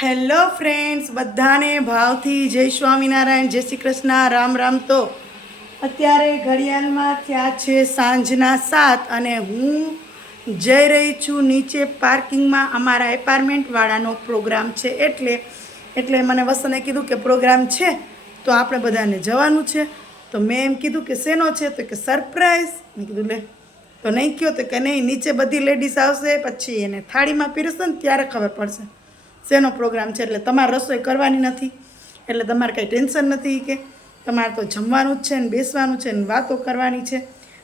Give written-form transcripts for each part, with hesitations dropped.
Hello friends, બધાને ભાવથી જય સ્વામિનારાયણ, જય શ્રી કૃષ્ણ, રામ રામ. તો અત્યારે ઘડિયાળમાં થયા છે સાંજના 7 અને હું જઈ રહી છું નીચે પાર્કિંગમાં. અમારા એપાર્ટમેન્ટવાળાનો પ્રોગ્રામ છે એટલે મને વસને કીધું કે પ્રોગ્રામ છે તો આપણે બધાને જવાનું છે. તો મેં એમ કીધું કે શેનો છે, તો કે સરપ્રાઈઝ. મેં કીધું લે તો નહીં કહો તો કે નહીં, નીચે બધી લેડીઝ આવશે, પછી એને થાળીમાં પીરસશે ને ત્યારે ખબર પડશે શેનો પ્રોગ્રામ છે. એટલે તમારે રસોઈ કરવાની નથી, એટલે તમારે કંઈ ટેન્શન નથી, કે તમારે તો જમવાનું જ છે ને બેસવાનું છે ને વાતો કરવાની છે.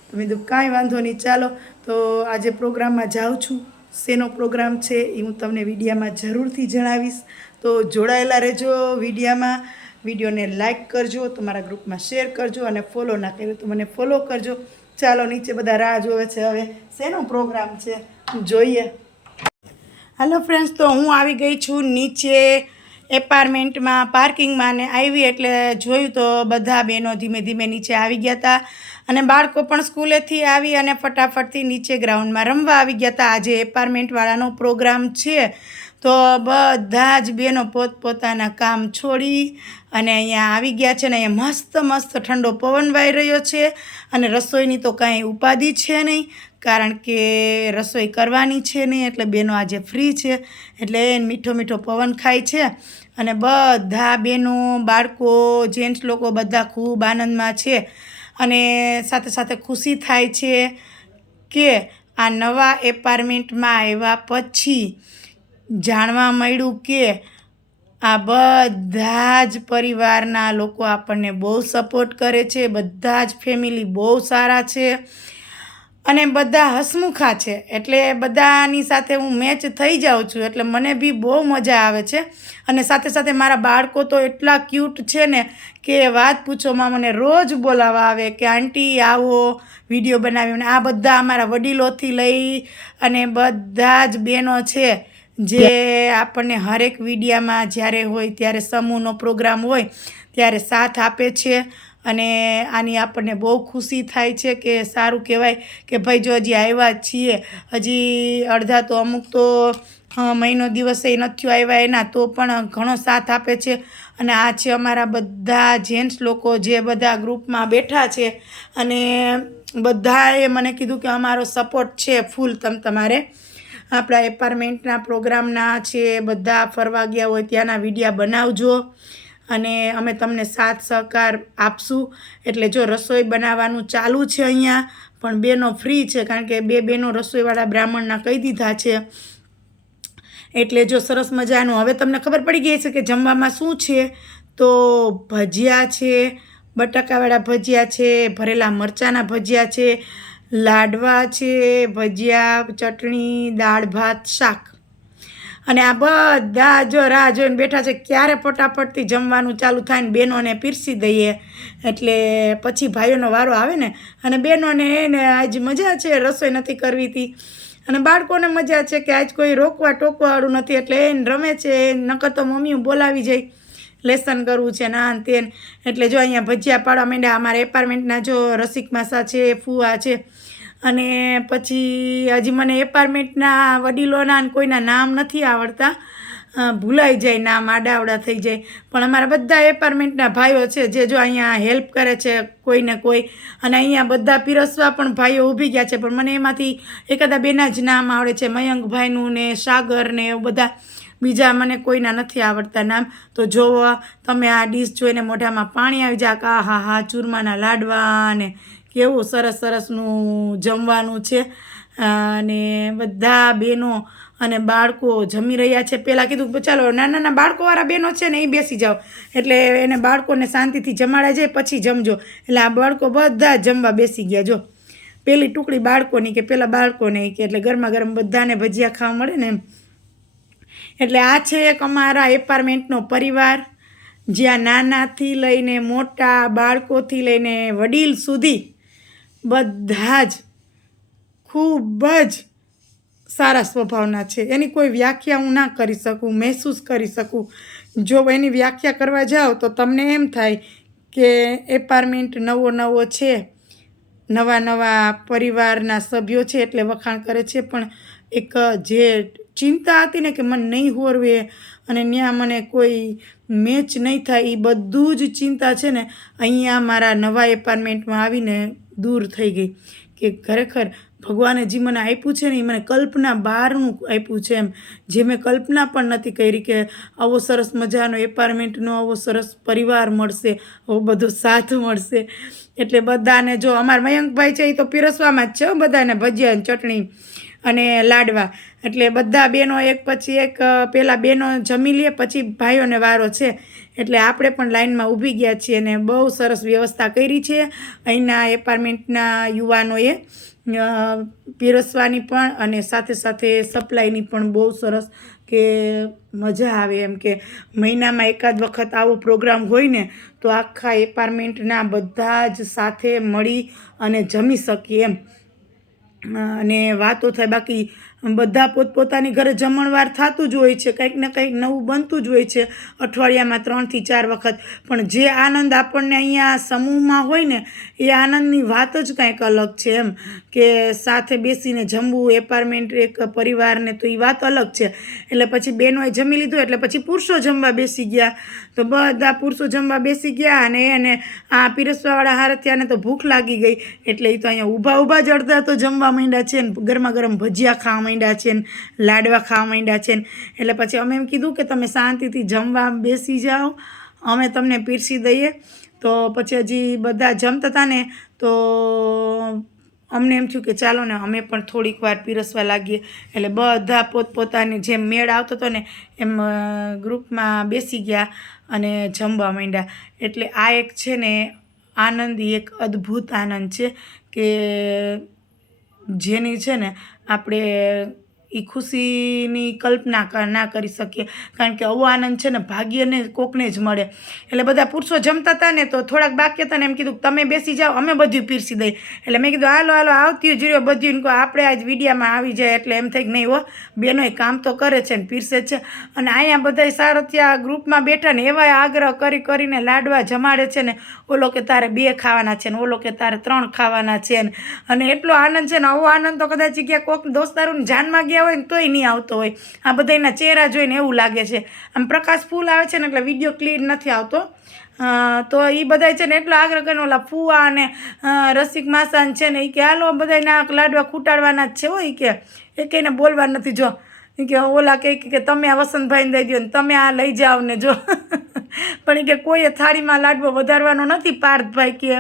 તો મેં કીધું કાંઈ વાંધો નહીં, ચાલો. તો આજે પ્રોગ્રામમાં જાઉં છું. શેનો પ્રોગ્રામ છે એ હું તમને વિડીયામાં જરૂરથી જણાવીશ. તો જોડાયેલા રહેજો વિડીયામાં. વિડીયોને લાઇક કરજો, તમારા ગ્રુપમાં શેર કરજો, અને ફોલો ના કર્યો તો મને ફોલો કરજો. ચાલો, નીચે બધા રાહ જોવે છે, હવે શેનો પ્રોગ્રામ છે જોઈએ. હેલો ફ્રેન્ડ્સ, તો હું આવી ગઈ છું નીચે એપાર્ટમેન્ટમાં પાર્કિંગમાં. ને આવી એટલે જોયું તો બધા બહેનો ધીમે ધીમે નીચે આવી ગયા હતા, અને બાળકો પણ સ્કૂલેથી આવી અને ફટાફટથી નીચે ગ્રાઉન્ડમાં રમવા આવી ગયા હતા. આજે એપાર્ટમેન્ટવાળાનો પ્રોગ્રામ છે, તો બધા જ બહેનો પોતપોતાના કામ છોડી અને અહીંયા આવી ગયા છે. ને અહીંયા મસ્ત મસ્ત ઠંડો પવન વાઈ રહ્યો છે, અને રસોઈની તો કાંઈ ઉપાધિ છે નહીં, કારણ કે રસોઈ કરવાની છે નહીં. એટલે બહેનો આજે ફ્રી છે, એટલે મીઠો મીઠો પવન ખાય છે. અને બધા બહેનો, બાળકો, જેન્ટ્સ લોકો બધા ખૂબ આનંદમાં છે, અને સાથે સાથે ખુશી થાય છે કે આ નવા એપાર્ટમેન્ટમાં આવ્યા પછી જાણવા મળ્યું કે આ બધા જ પરિવારના લોકો આપણને બહુ સપોર્ટ કરે છે. બધા જ ફેમિલી બહુ સારા છે અને બધા હસમુખા છે. એટલે બધાની સાથે હું મેચ થઈ જાઉં છું, એટલે મને બી બહુ મજા આવે છે. અને સાથે સાથે મારા બાળકો તો એટલા ક્યુટ છે ને કે વાત પૂછોમાં. મને રોજ બોલાવવા આવે કે આંટી આવો વિડીયો બનાવીને. આ બધા અમારા વડીલોથી લઈ અને બધા જ બહેનો છે જે આપણને હરેક વિડીયામાં જ્યારે હોય ત્યારે, સમૂહનો પ્રોગ્રામ હોય ત્યારે સાથ આપે છે. અને આની આપણને બહુ ખુશી થાય છે કે સારું કહેવાય કે ભાઈ જો હજી આવ્યા છીએ, હજી અડધા તો અમુક તો મહિનો દિવસે નથી આવ્યા એના, તો પણ ઘણો સાથ આપે છે. અને આ છે અમારા બધા જેન્ટ્સ લોકો જે બધા ગ્રુપમાં બેઠા છે, અને બધાએ મને કીધું કે અમારો સપોર્ટ છે ફૂલ. તમારે આપણા એપાર્ટમેન્ટના પ્રોગ્રામના છે, બધા ફરવા ગયા હોય ત્યાંના વિડીયા બનાવજો, અને અમે તમને સાથ સહકાર આપશું. એટલે જો રસોઈ બનાવવાનું ચાલુ છે અહીંયા, પણ બહેનો ફ્રી છે, કારણ કે 2 બહેનો રસોઈવાળા બ્રાહ્મણના કહી દીધા છે. એટલે જો સરસ મજાનું હવે તમને ખબર પડી ગઈ છે કે જમવામાં શું છે. તો ભજીયા છે, બટાકાવાળા ભજીયા છે, ભરેલા મરચાંના ભજીયા છે, લાડવા છે, ભજીયા, ચટણી, દાળ ભાત, શાક. અને આ બધા જો રાહ જોઈને બેઠા છે ક્યારે ફટાફટથી જમવાનું ચાલુ થાય ને બહેનોને પીરસી દઈએ, એટલે પછી ભાઈઓનો વારો આવે ને. અને બહેનોને એને આજ મજા છે, રસોઈ નથી કરવી હતી, અને બાળકોને મજા છે કે આજ કોઈ રોકવા ટોકવાવાળું નથી, એટલે એને રમે છે. નકર તો મમ્મીઓ બોલાવી જાય, લેસન કરવું છે ના તેન. એટલે જો અહીંયા ભજીયા પાડવા માંડ્યા. અમારા એપાર્ટમેન્ટના જો રસિક માસા છે, ફુવા છે, અને પછી હજી મને એપાર્ટમેન્ટના વડીલોના અને કોઈના નામ નથી આવડતા, ભૂલાઈ જાય, નામ આડાવડા થઈ જાય. પણ અમારા બધા એપાર્ટમેન્ટના ભાઈઓ છે જે જો અહીંયા હેલ્પ કરે છે કોઈને કોઈ. અને અહીંયા બધા પીરસવા પણ ભાઈઓ ઊભી ગયા છે, પણ મને એમાંથી એકાદા બેના જ નામ આવડે છે, મયંકભાઈનું ને સાગર ને એવું બધા. બીજા મને કોઈના નથી આવડતા નામ. તો જોવો તમે આ ડીશ જોઈને મોઢામાં પાણી આવી જાય કે હા હા, ચૂરમાના લાડવા ને કેવું સરસ સરસનું જમવાનું છે. અને બધા બહેનો અને બાળકો જમી રહ્યા છે. પહેલાં કીધું ચાલો નાના નાના બાળકોવાળા બહેનો છે ને એ બેસી જાઓ, એટલે એને બાળકોને શાંતિથી જમાડા જાય પછી જમજો. એટલે આ બાળકો બધા જમવા બેસી ગયા. જો પહેલી ટુકડી બાળકોની કે પહેલાં બાળકોને કે એટલે ગરમા ગરમ બધાને ભજીયા ખાવા મળે ને એમ. એટલે આ છે એક અમારા એપાર્ટમેન્ટનો પરિવાર, જ્યાં નાનાથી લઈને મોટા, બાળકોથી લઈને વડીલ સુધી બધા જ ખૂબ જ સારા સ્વભાવના છે. એની કોઈ વ્યાખ્યા હું ના કરી શકું, મહેસૂસ કરી શકું. જો એની વ્યાખ્યા કરવા જાઓ તો તમને એમ થાય કે એપાર્ટમેન્ટ નવો છે, નવા પરિવારના સભ્યો છે એટલે વખાણ કરે છે. પણ એક જે ચિંતા હતી ને કે મને નહીં હોરવે અને ત્યાં મને કોઈ મેચ નહીં થાય, એ બધું જ ચિંતા છે ને અહીંયા મારા નવા એપાર્ટમેન્ટમાં આવીને દૂર થઈ ગઈ. કે ખરેખર ભગવાને જે મને આપ્યું છે ને એ મને કલ્પના બહારનું આપ્યું છે એમ, જે મેં કલ્પના પણ નથી કરી કે આવો સરસ મજાનો એપાર્ટમેન્ટનો આવો સરસ પરિવાર મળશે, આવો બધો સાથ મળશે. એટલે બધાને જો અમારા મયંકભાઈ છે એ તો પીરસવામાં જ છે બધાને ભજીયા ચટણી અને લાડવા. એટલે બધા બહેનો એક પછી એક, પહેલાં બહેનો જમી લે પછી ભાઈઓને વારો છે. એટલે આપણે પણ લાઈનમાં ઊભી ગયા છીએ અને બહુ સરસ વ્યવસ્થા કરી છે અહીંના એપાર્ટમેન્ટના યુવાનોએ, પીરસવાની પણ અને સાથે સાથે સપ્લાયની પણ બહુ સરસ, કે મજા આવે એમ કે મહિનામાં એકાદ વખત આવો પ્રોગ્રામ હોય ને તો આખા એપાર્ટમેન્ટના બધા જ સાથે મળી અને જમી શકીએ એમ અને વાતો થાય. બાકી બધા પોતપોતાની ઘરે જમણવાર થતું જ હોય છે, કંઈક ને કંઈક નવું બનતું જ હોય છે અઠવાડિયામાં 3 થી 4 વખત. પણ જે આનંદ આપણને અહીંયા સમૂહમાં હોય ને એ આનંદની વાત જ કંઈક અલગ છે એમ, કે સાથે બેસીને જમવું, એપાર્ટમેન્ટ એક પરિવારને, તો એ વાત અલગ છે. એટલે પછી બહેનોએ જમી લીધું એટલે પછી પુરુષો જમવા બેસી ગયા. તો બધા પુરુષો જમવા બેસી ગયા અને એને આ પીરસવાવાળા હારથિયાને તો ભૂખ લાગી ગઈ એટલે એ તો અહીંયા ઊભા જ અડધા તો જમવા માંડ્યા છે ને ગરમા ગરમ ભજીયા ખાવા માંડ્યા છે ને લાડવા ખાવા માંડ્યા છે ને. એટલે પછી અમે એમ કીધું કે તમે શાંતિથી જમવા બેસી જાઓ, અમે તમને પીરસી દઈએ. તો પછી હજી બધા જમતા હતા ને તો અમને એમ થયું કે ચાલો ને અમે પણ થોડીક વાર પીરસવા લાગીએ. એટલે બધા પોતપોતાની જેમ મેળ આવતો હતો ને એમ ગ્રુપમાં બેસી ગયા અને જમવા માંડ્યા. એટલે આ એક છે ને આનંદ, એક અદ્ભુત આનંદ છે કે જેની છે ને આપણે એ ખુશીની કલ્પના ના કરી શકીએ, કારણ કે આવો આનંદ છે ને ભાગ્યને કોકને જ મળે. એટલે બધા પુરુષો જમતા હતા ને તો થોડાક બાકી હતા ને એમ કીધું તમે બેસી જાઓ, અમે બધું પીરસી દઈએ. એટલે મેં કીધું હાલો આવતી જ રહ્યો બધું, આપણે આજ વિડીયામાં આવી જાય. એટલે એમ થઈ કે નહીં હો, બેનોય કામ તો કરે છે ને પીરસે છે. અને અહીંયા બધા સારથિયા ગ્રુપમાં બેઠા ને એવા આગ્રહ કરીને લાડવા જમાડે છે ને, ઓલો કે તારે 2 ખાવાના છે ને, ઓલો કે તારે 3 ખાવાના છે ને. અને એટલો આનંદ છે ને, આવો આનંદ તો કદાચ જગ્યા કોઈક દોસ્તારોને જાનમાં ગયા હોય ને તોય નહીં આવતો હોય. આ બધાના ચહેરા જોઈને એવું લાગે છે. આમ પ્રકાશ ફૂલ આવે છે ને એટલે વિડીયો ક્લિયર નથી આવતો. તો એ બધા છે ને એટલો આગ્રહ કરીને ઓલા ફૂવા અને રસિક માસાન છે ને એ કે હાલો બધાના લાડવા ખૂટાડવાના જ છે હોય કે એ કહીને બોલવા નથી. જો કે ઓલા કે તમે આ વસંતભાઈને દઈ દો ને તમે આ લઈ જાઓ ને જો પણ એ કે કોઈએ થાળીમાં લાડવો વધારવાનો નથી. પાર્થભાઈ કે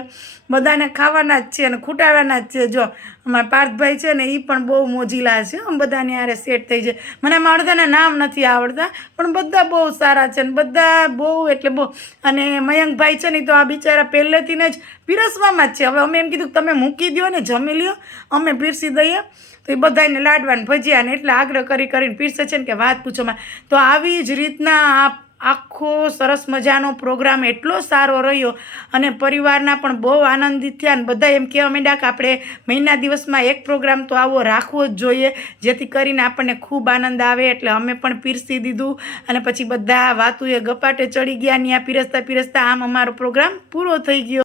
બધાને ખાવાના જ છે અને ખૂટાડવાના જ છે. જો અમારા પાર્થભાઈ છે ને એ પણ બહુ મોજીલા છે, આમ બધાને યારે સેટ થઈ જાય. મને આમાં અડધાના નામ નથી આવડતા પણ બધા બહુ સારા છે ને બધા બહુ એટલે બહુ. અને મયંકભાઈ છે ને તો આ બિચારા પહેલેથી જ પીરસવામાં જ છે. હવે અમે એમ કીધું તમે મૂકી દો ને જમી લ્યો, અમે પીરસી દઈએ. તો એ બધાને લાડવાને ભજીયાને એટલે આગ્રહ કરીને પીરસે છે ને કે વાત પૂછોમાં. તો આવી જ રીતના આખો સરસ મજાનો પ્રોગ્રામ એટલો સારો રહ્યો અને પરિવારના પણ બહુ આનંદિત થયા. અને બધા એમ કહેવા માંડ્યા કે આપણે મહિના દિવસમાં એક પ્રોગ્રામ તો આવો રાખવો જ જોઈએ જેથી કરીને આપણને ખૂબ આનંદ આવે. એટલે અમે પણ પીરસી દીધું અને પછી બધા વાતુએ ગપાટે ચડી ગયા ત્યાં પીરસતા આમ અમારો પ્રોગ્રામ પૂરો થઈ ગયો.